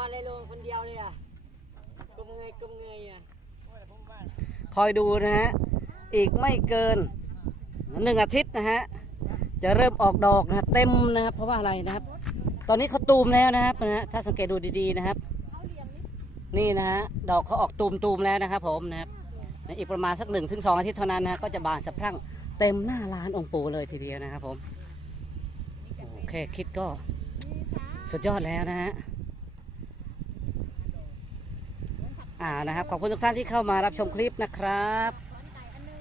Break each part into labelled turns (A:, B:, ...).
A: อดเลยลงคนเดียวเลยอะกลมเงยกลมเงยอะ
B: คอยดูนะฮะ อีกไม่เกินหนึ่งอาทิตย์นะฮะ จะเริ่มออกดอกนะะเต็มนะครับ เพราะว่าอะไรนะครับ ตอนนี้เขาตูมแล้วนะครับนะฮะถ้าสังเกตดูดีๆนะครับ นี่นะฮะดอกเขาออกตูมตูมๆแล้วนะครับผมนะครับอีกประมาณสักหนึ่งถึงสองอาทิตย์เท่านั้นนะฮะก็จะบานสะพรั่งเต็มหน้าร้านองค์ปู่เลยทีเดียวนะครับผม โอเคคิดก็สุดยอดแล้วนะฮะ อ่านะครับขอบคุณทุกท่านที่เข้ามารับชมคลิปนะครับ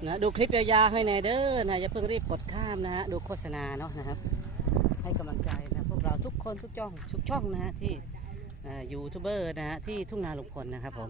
B: นะดูคลิปยาวๆให้แน่เด้อนะอย่าเพิ่งรีบกดข้ามนะฮะดูโฆษณาเนาะนะครับ ให้กำลังใจนะพวกเราทุกคนทุกช่องทุกช่องนะฮะที่ยูทูบเบอร์นะฮะที่ทุ่งนาลุงพลนะครับผม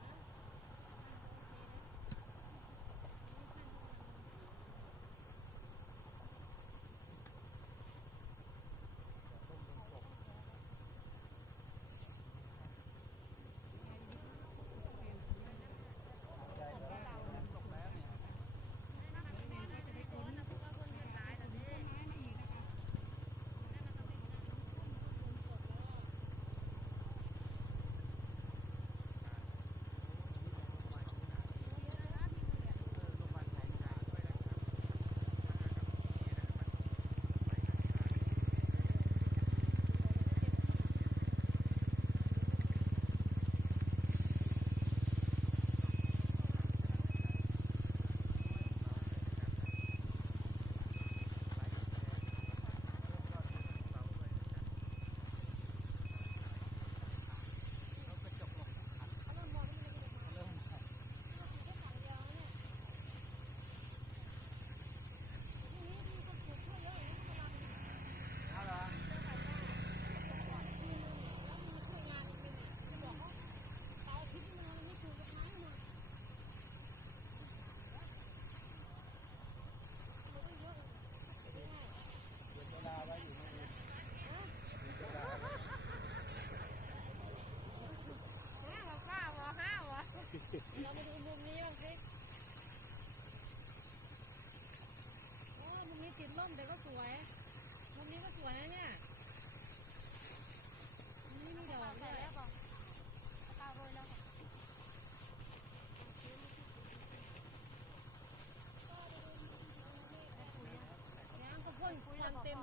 B: น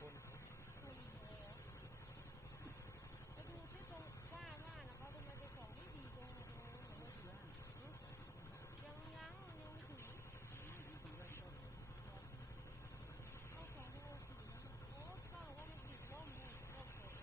C: ปุ๋ยเต็มอยู่น่ะ ไปดูที่ตรงว่าว่านะเขาทำไมไปของไม่ดีตรงยังยังมันยังไม่ถึงเอาของดูสีโอ้เข้าว่ามันติดร่มเลยร่มเลย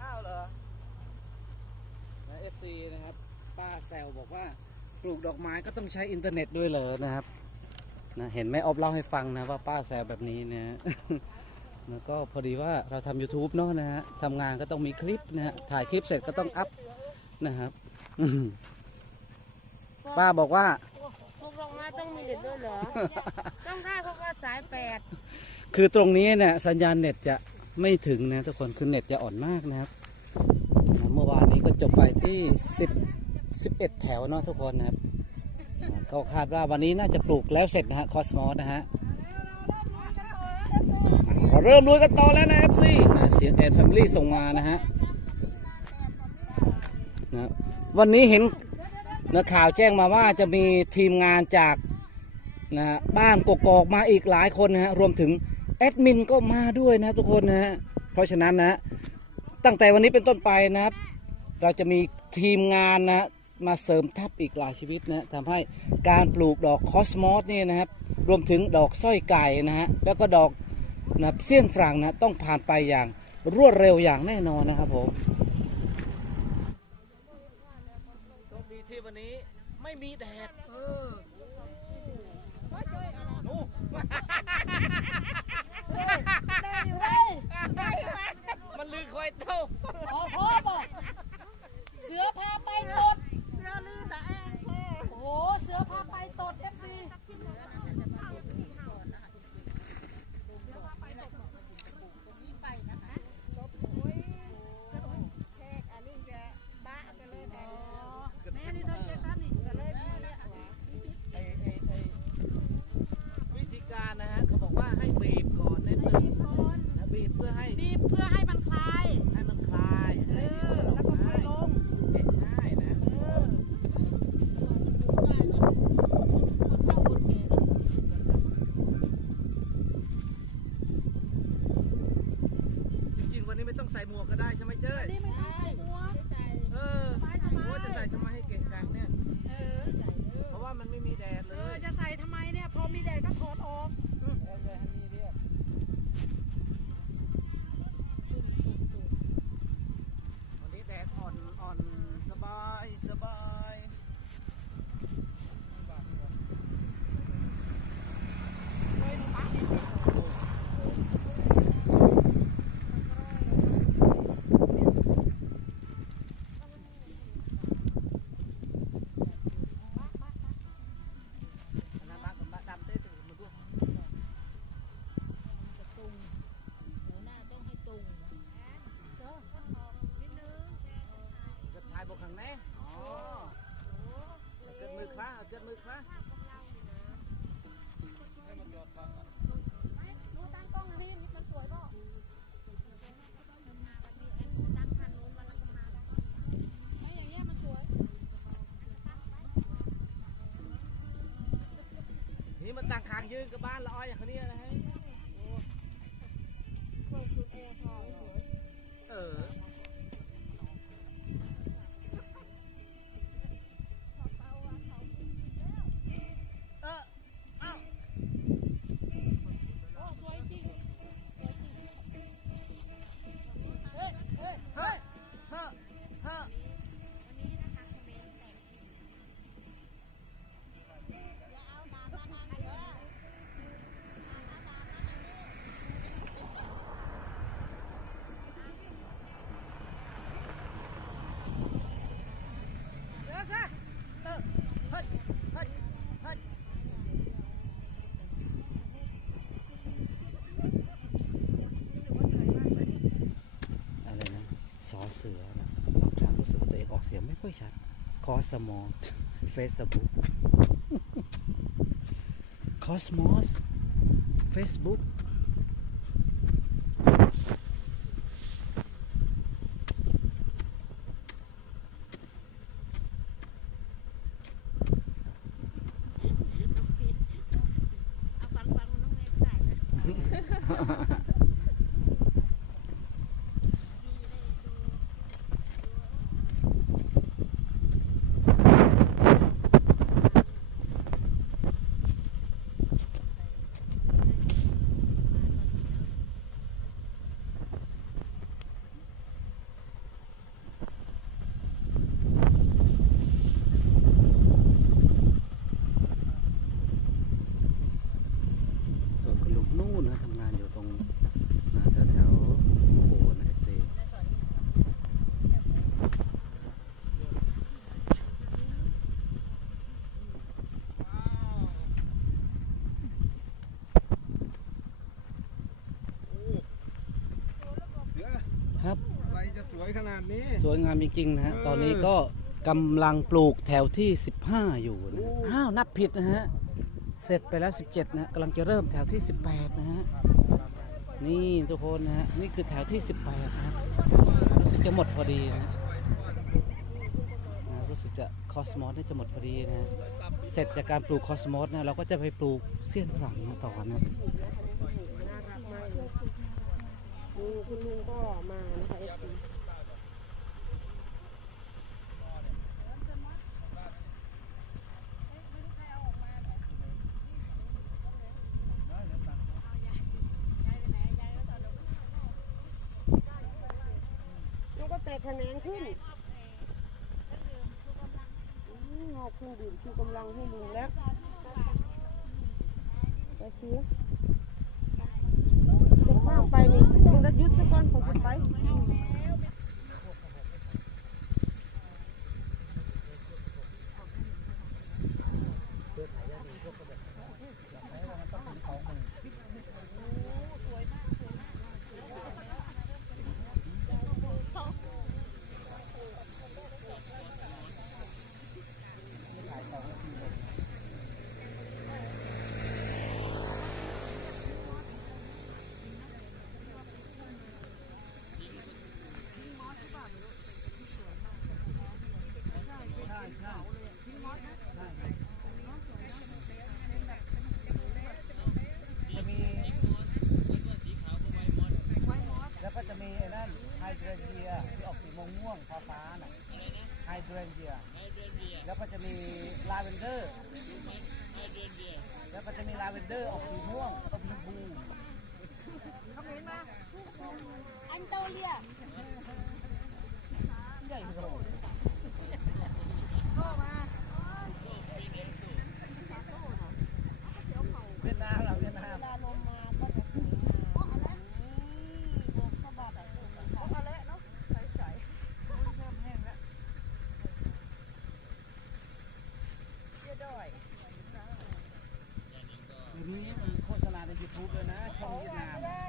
B: อ้าวเหรอ เอฟซีนะครับ ป้าแซวบอกว่าปลูกดอกไม้ก็ต้องใช้อินเทอร์เน็ตด้วยเหรอนะครับนะเห็นไหมออฟเล่าให้ฟังนะว่าป้าแซวแบบนี้นะแล้วก็พอดีว่าเราทำ YouTube เนาะนะฮะทำงานก็ต้องมีคลิปนะฮะถ่ายคลิปเสร็จก็ต้องอัพนะครับอืมป้าบอกว่า
C: พวกดอกไม้ต้องมีเด็ดด้วยเหรอ ต้องได้เพราะว่าสายแปด
D: คือตรงนี้เนี่ยสัญญาณเน็ตจะไม่ถึงนะทุกคนคือเน็ตจะอ่อนมากนะครับนะเมื่อวานนี้ก็ จบไปที่10 11 แถวเนาะทุกคนนะครับก็คาดว่าวันนี้น่าจะปลูกแล้วเสร็จนะฮะคอสมอสนะฮะเราเริ่มลุยกันต่อแล้วนะ FC นะเสียงแอนแฟมิลี่ส่งมานะฮะนะวันนี้เห็นนะข่าวแจ้งมาว่าจะมีทีมงานจากนะบ้านกกอกมาอีกหลายคนนะฮะรวมถึงแอดมินก็มาด้วยนะทุกคนนะฮะเพราะฉะนั้นนะฮะตั้งแต่วันนี้เป็นต้นไปนะครับ เราจะมีทีมงานนะมาเสริมทัพอีกหลายชีวิตนะทำให้การปลูกดอกคอสมอสนี่นะครับ รวมถึงดอกสร้อยไก่นะฮะแล้วก็ดอกนะเสี้ยนฝรั่งนะต้องผ่านไปอย่างรวดเร็วอย่างแน่นอนนะครับผมโชคดีที่วันนี้ไม่มีแดดเออ
E: ได้อยู่เลย
D: มันลือควายเต้า
E: ขอพ่อบอก เสื เกิ
D: ด
E: มือคล้าเกิ
D: ดมื
E: อ
D: คล้าดู
E: ตั้งกล้องนะพี่มันสวยป่
D: ค่อยชัด คอสมอเฟซบุ๊กคอสมอสเฟซบุ๊ก
E: เอาฟังฟังน้องเมย์ก็ได้นะ
D: ส่วนคุณลุงนู่นนะทำงานอยู่ตรง
F: วยขนาดนี้
D: สวยงามจริงๆนะฮะ
F: เออ
D: ตอนนี้ก็กำลังปลูกแถวที่ 15 อยู่นะ
F: โอ้
D: อ้าวนับผิดนะฮะ เสร็จไปแล้ว 17นะกำลังจะเริ่มแถวที่ 18 นะฮะ นี่ทุกคนนะฮะ นี่คือแถวที่ 18 นะรู้สึกจะหมดพอดีนะนะรู้สึกจะคอสมอสน่าจะหมดพอดีนะเสร็จจากการปลูกคอสมอสนะเราก็จะไปปลูกเสี้ยนฝรั่งนะต่อนะ
G: น่ารักมากเลยลุงคุณลุงก็มานะคะเอฟซี แล้ว กแขนงขึ้นอืมงอกขึ้นดื่มชูกำลังให้ลุงแล้วไปซื้อจะข้ามไปนี่ลุงรัดยุทธ์ซะก่อนผมจะไป
D: จะมีแล้วก็จะมีไอ้นั่นไฮเดรนเยียที่ออกสีม่วงม่วงฟ้าฟ้าๆน่ะ ไฮเดรนเยียแล้วก็จะมีลาเวนเดอร์แล้วก็จะมีลาเวนเดอร์ออกสีม่วงอมชมพู
E: อันโตเลีย
D: ใหญ่โตเวียดนามเหราเวียดนาม
E: ลาลมมาก็จะสวยงามนี่บกก็บอกใส่ถุงนะคะ
D: เดี๋ยวนี้มีโฆษณาในยูทูบเลยนะช่องเวียดนาม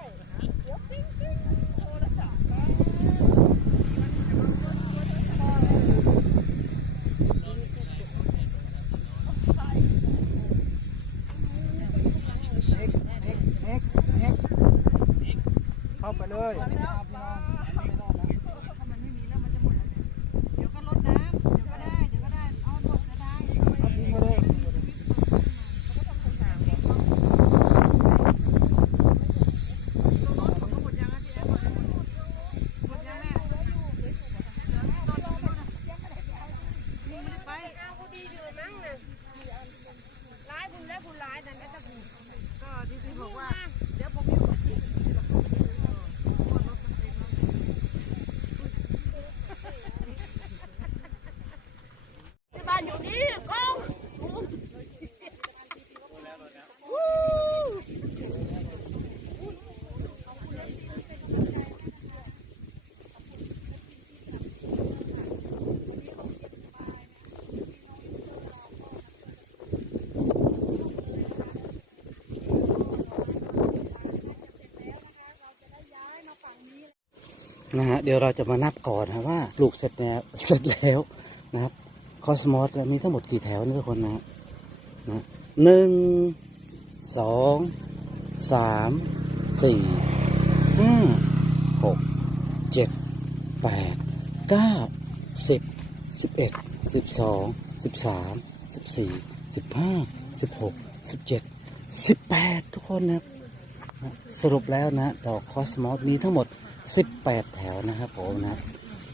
F: เข้าไปเลย
E: เดี๋ยวก็ลดน้ำเดี๋ยวก็ได้ เดี๋ยวก็ได้ เอาหมดก็ได้
F: เอาทิ้งมาเลย
G: ไปเอาพอดีอยู่มั้งน่ะร้ายบุญแล้วบุญร้ายนั่นก็จะบุญก็ที่พี่บอกว่า เดี๋ยวผมมีคนที่บ้านอยู่นี่กล้องวู้
D: นะฮะเดี๋ยวเราจะมานับก่อนนะว่าปลูกเสร็จแล้วเสร็จแล้วนะครับคอสมอสมีทั้งหมดกี่แถวนะทุกคนนะนะหนึ่งสองสามสี่ห้าหกเจ็ดแปดเก้าสิบสิบเอ็ดสิบสองสิบสามสิบสี่สิบห้าสิบหกสิบเจ็ดสิบแปดทุกคนนะสรุปแล้วนะดอกคอสมอสมีทั้งหมด 18แปดแถวนะครับผมนะ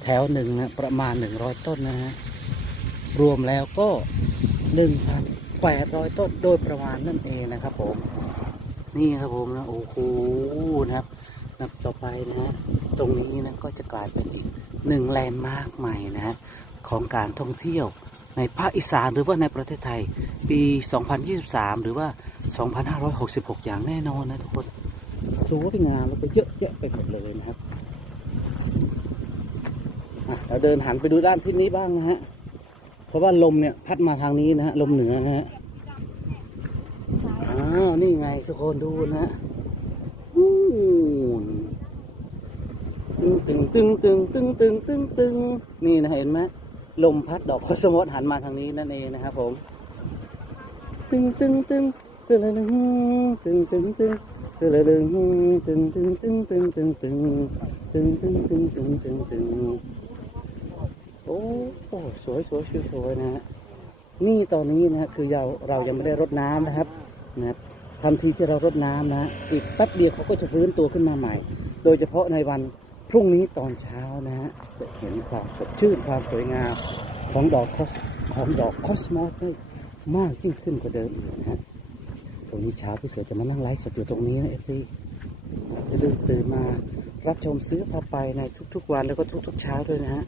D: แถวหนึ่งนะประมาณ100ต้นนะฮะรวมแล้วก็1,800ต้นโดยประมาณนั่นเองนะครับผม นี่ครับผมนะโอ้โหนะครับนับต่อไปนะฮะตรงนี้นะก็จะกลายเป็นอีกหนึ่งแลนด์มาร์คใหม่นะฮะของการท่องเที่ยวในภาคอีสานหรือว่าในประเทศไทยปี 2023 หรือว่า 2566 อย่างแน่นอนนะทุกคน สวยงามแล้วก็เยอะแยะไปหมดเลยนะครับเราเดินหันไปดูด้านที่นี้บ้างนะฮะ เพราะว่าลมเนี่ยพัดมาทางนี้นะฮะลมเหนือนะฮะ อ้าวนี่ไงทุกคนดูนะฮะตึงตึงตึงตึงตึงตึงตึงนี่นะเห็นไหมลมพัดดอกคอสมอสหันมาทางนี้นั่นเองนะครับผม ตึงตึงตึงตึงตึงตึงตึง ตึงตึงตึงตึงตึงตึงตึงตึงตึงตึงตึงตึงตึงตึงโอ้โหสวยสวยสวยสวยนะฮะนี่ตอนนี้นะฮะคือเราเรายังไม่ได้รดน้ำนะครับนะครับทันทีที่เรารดน้ำนะ อีกแป๊บเดียวเขาก็จะฟื้นตัวขึ้นมาใหม่ โดยเฉพาะในวันพรุ่งนี้ตอนเช้านะฮะจะเห็นความสดชื่นความสวยงามของดอกคอสของดอกคอสมอสได้มากยิ่งขึ้นกว่าเดิมอีกนะฮะต รงนี้เช้าพี่เสือจะมานั่งไลฟ์สดอยู่ตรงนี้นะเอฟซีจะลืมตื่นมารับชมซื้อพาไปในทุกๆวันแล้วก็ทุกๆเช้าด้วยนะฮะ